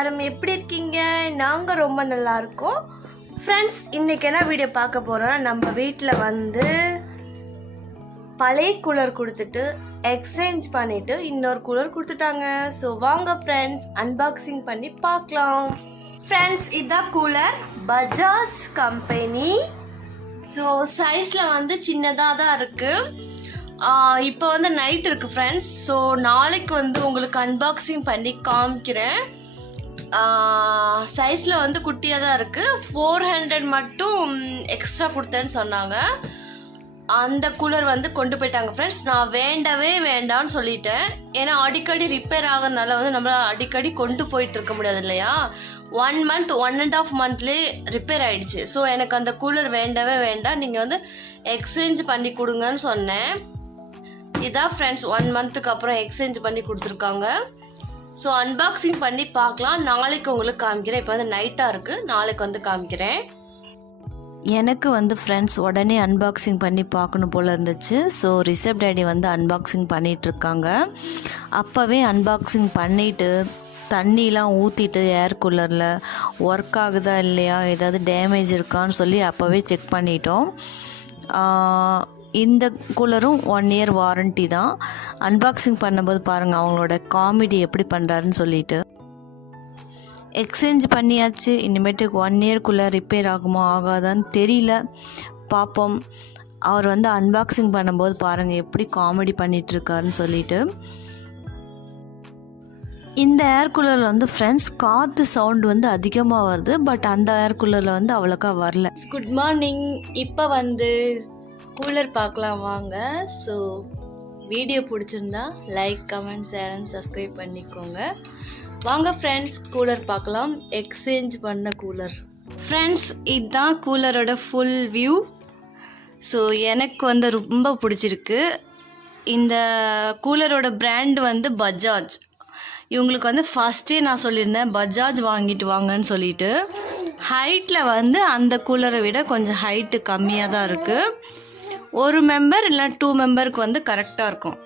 எல்லாரும் எப்படி இருக்கீங்க? நாங்கள் ரொம்ப நல்லா இருக்கோம் ஃப்ரெண்ட்ஸ். இன்றைக்கி என்ன வீடியோ பார்க்க போகிறோன்னா, நம்ம வீட்டில் வந்து பழைய கூலர் கொடுத்துட்டு எக்ஸ்சேஞ்ச் பண்ணிவிட்டு இன்னொரு கூலர் கொடுத்துட்டாங்க. ஸோ வாங்க ஃப்ரெண்ட்ஸ் அன்பாக்சிங் பண்ணி பார்க்கலாம். ஃப்ரெண்ட்ஸ் இதுதான் கூலர், பஜாஜ் கம்பெனி. ஸோ சைஸில் வந்து சின்னதாக தான் இருக்குது. இப்போ வந்து நைட் இருக்குது ஃப்ரெண்ட்ஸ். ஸோ நாளைக்கு வந்து உங்களுக்கு அன்பாக்சிங் பண்ணி காமிக்கிறேன். சைஸில் வந்து குட்டியாக தான் இருக்குது. 400 மட்டும் எக்ஸ்ட்ரா கொடுத்தேன்னு சொன்னாங்க. அந்த கூலர் வந்து கொண்டு போயிட்டாங்க ஃப்ரெண்ட்ஸ். நான் வேண்டவே வேண்டான்னு சொல்லிட்டேன். ஏன்னா அடிக்கடி ரிப்பேர் ஆகிறதுனால வந்து நம்மளால் அடிக்கடி கொண்டு போயிட்டு இருக்க முடியாது இல்லையா. 1 மந்த் 1.5 மந்த்லேயே ரிப்பேர் ஆகிடுச்சு. ஸோ எனக்கு அந்த கூலர் வேண்டவே வேண்டாம், நீங்கள் வந்து எக்ஸ்சேஞ்ச் பண்ணி கொடுங்கன்னு சொன்னேன். இதான் ஃப்ரெண்ட்ஸ் 1 மந்த்துக்கு அப்புறம் எக்ஸ்சேஞ்ச் பண்ணி கொடுத்துருக்காங்க. ஸோ அன்பாக்சிங் பண்ணி பார்க்கலாம். நாளைக்கு உங்களுக்கு காமிக்கிறேன். இப்போ வந்து நைட்டாக இருக்குது, நாளைக்கு வந்து காமிக்கிறேன். எனக்கு வந்து ஃப்ரெண்ட்ஸ் உடனே அன்பாக்சிங் பண்ணி பார்க்கணும் போல் இருந்துச்சு. ஸோ ரிஷப் டேடி வந்து அன்பாக்சிங் பண்ணிகிட்ருக்காங்க. அப்போவே அன்பாக்சிங் பண்ணிவிட்டு தண்ணிலாம் ஊற்றிட்டு ஏர் கூலரில் ஒர்க் ஆகுதா இல்லையா, ஏதாவது டேமேஜ் இருக்கான்னு சொல்லி அப்போவே செக் பண்ணிட்டோம். இந்த கூலரும் 1 இயர் வாரண்ட்டி தான். அன்பாக்சிங் பண்ணும்போது பாருங்கள் அவங்களோட காமெடி எப்படி பண்ணுறாருன்னு சொல்லிட்டு. எக்ஸ்சேஞ்ச் பண்ணியாச்சு. இனிமேட்டுக்கு 1 இயர்க்குள்ளே ரிப்பேர் ஆகுமா ஆகாதான்னு தெரியல, பார்ப்போம். அவர் வந்து அன்பாக்சிங் பண்ணும்போது பாருங்கள் எப்படி காமெடி பண்ணிகிட்ருக்காருன்னு சொல்லிட்டு. இந்த ஏர் கூலரில் வந்து ஃப்ரெண்ட்ஸ் காற்று சவுண்டு வந்து அதிகமாக வருது. பட் அந்த ஏர் கூலரில் வந்து அவ்வளோக்கா வரல. Good morning. இப்போ வந்து கூலர் பார்க்கலாம் வாங்க. ஸோ வீடியோ பிடிச்சிருந்தா like, comment, share and subscribe பண்ணிக்கோங்க. வாங்க ஃப்ரெண்ட்ஸ் கூலர் பார்க்கலாம். எக்ஸ்சேஞ்ச் பண்ண கூலர் ஃப்ரெண்ட்ஸ். இதுதான் கூலரோட ஃபுல் வியூ. ஸோ எனக்கு வந்து ரொம்ப பிடிச்சிருக்கு. இந்த கூலரோட பிராண்ட் வந்து பஜாஜ். இவங்களுக்கு வந்து ஃபஸ்ட்டே நான் சொல்லியிருந்தேன் பஜாஜ் வாங்கிட்டு வாங்கன்னு சொல்லிட்டு. ஹைட்டில் வந்து அந்த கூலரை விட கொஞ்சம் ஹைட்டு கம்மியாக தான் இருக்குது. 1 மெம்பர் இல்லை 2 மெம்பருக்கு வந்து கரெக்டாக இருக்கும்.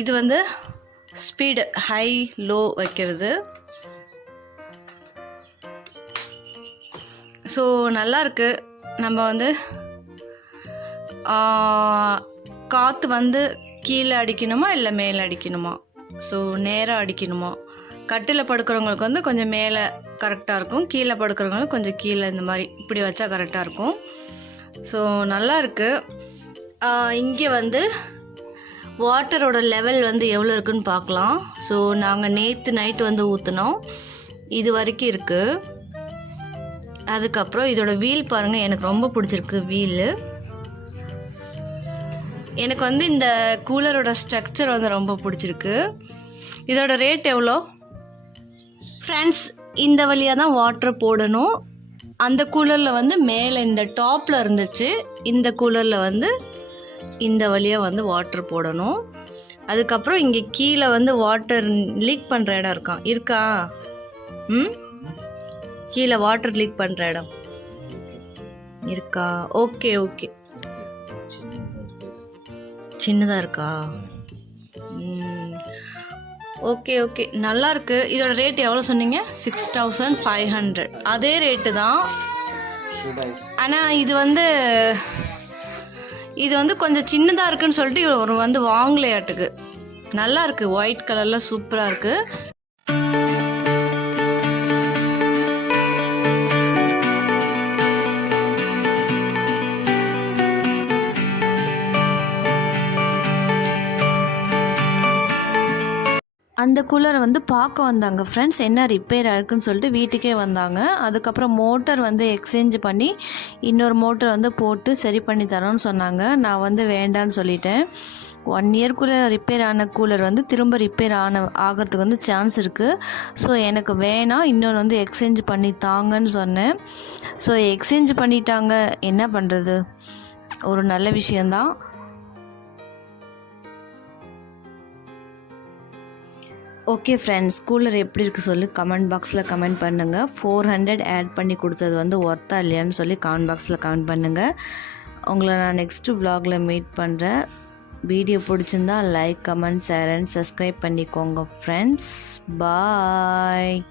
இது வந்து ஸ்பீடு ஹை லோ வைக்கிறது. ஸோ நல்லாயிருக்கு. நம்ம வந்து காற்று வந்து கீழே அடிக்கணுமா இல்லை மேலே அடிக்கணுமா, ஸோ நேராக அடிக்கணுமா. கட்டில் படுக்கிறவங்களுக்கு வந்து கொஞ்சம் மேலே கரெக்டாக இருக்கும், கீழே படுக்கிறவங்களுக்கு கொஞ்சம் கீழே, இந்த மாதிரி இப்படி வச்சா கரெக்டாக இருக்கும். ஸோ நல்லாயிருக்கு. இங்கே வந்து வாட்டரோட லெவல் வந்து எவ்வளோ இருக்குதுன்னு பார்க்கலாம். ஸோ நாங்கள் நேற்று நைட்டு வந்து ஊற்றினோம், இது வரைக்கும் இருக்குது. அதுக்கப்புறம் இதோட வீல் பாருங்கள், எனக்கு ரொம்ப பிடிச்சிருக்கு வீலு. எனக்கு வந்து இந்த கூலரோட ஸ்ட்ரக்சர் வந்து ரொம்ப பிடிச்சிருக்கு. இதோட ரேட் எவ்வளோ ஃப்ரெண்ட்ஸ்? இந்த வழியாக தான் வாட்டர் போடணும். அந்த கூலரில் வந்து மேலே இந்த டாப்பில் இருந்துச்சு, இந்த கூலரில் வந்து இந்த வழியாக வந்து வாட்டர் போடணும். அதுக்கப்புறம் இங்கே கீழே வந்து வாட்டர் லீக் பண்ணுற இடம் இருக்கா? கீழே வாட்டர் லீக் பண்ணுற இடம் இருக்கா? ஓகே ஓகே, சின்னதாக இருக்கா? ஓகே ஓகே, நல்லாயிருக்கு. இதோட ரேட் எவ்வளோ சொன்னீங்க? 6500. அதே ரேட்டு தான். ஆனால் இது வந்து கொஞ்சம் சின்னதாக இருக்குன்னு சொல்லிட்டு ஒரு வந்து வாங்கலையாட்டுக்கு. நல்லா இருக்குது, ஒயிட் கலரில் சூப்பராக இருக்குது. அந்த கூலரை வந்து பார்க்க வந்தாங்க ஃப்ரெண்ட்ஸ், என்ன ரிப்பேர் ஆயிருக்குன்னு சொல்லிட்டு வீட்டுக்கே வந்தாங்க. அதுக்கப்புறம் மோட்டர் வந்து எக்ஸ்சேஞ்ச் பண்ணி இன்னொரு மோட்டர் வந்து போட்டு சரி பண்ணி தரோன்னு சொன்னாங்க. நான் வந்து வேண்டான்னு சொல்லிட்டேன். 1 இயர்க்குள்ளே ரிப்பேர் ஆன கூலர் வந்து திரும்ப ரிப்பேர் ஆகிறதுக்கு வந்து சான்ஸ் இருக்குது. ஸோ எனக்கு வேணாம், இன்னொன்று வந்து எக்ஸ்சேஞ்ச் பண்ணி தாங்கன்னு சொன்னேன். ஸோ எக்ஸ்சேஞ்ச் பண்ணிட்டாங்க, என்ன பண்ணுறது, ஒரு நல்ல விஷயந்தான். ஓகே ஃப்ரெண்ட்ஸ், கூலர் எப்படி இருக்குது சொல்லி கமெண்ட் பாக்ஸில் கமெண்ட் பண்ணுங்கள். 400 ஆட் பண்ணி கொடுத்தது வந்து ஒர்த்தா இல்லையான்னு சொல்லி கமெண்ட் பாக்ஸில் கமெண்ட் பண்ணுங்கள். உங்களை நான் நெக்ஸ்ட்டு vlogல மீட் பண்ணுறேன். வீடியோ பிடிச்சிருந்தா like comment share and subscribe பண்ணிக்கோங்க ஃப்ரெண்ட்ஸ். பாய்.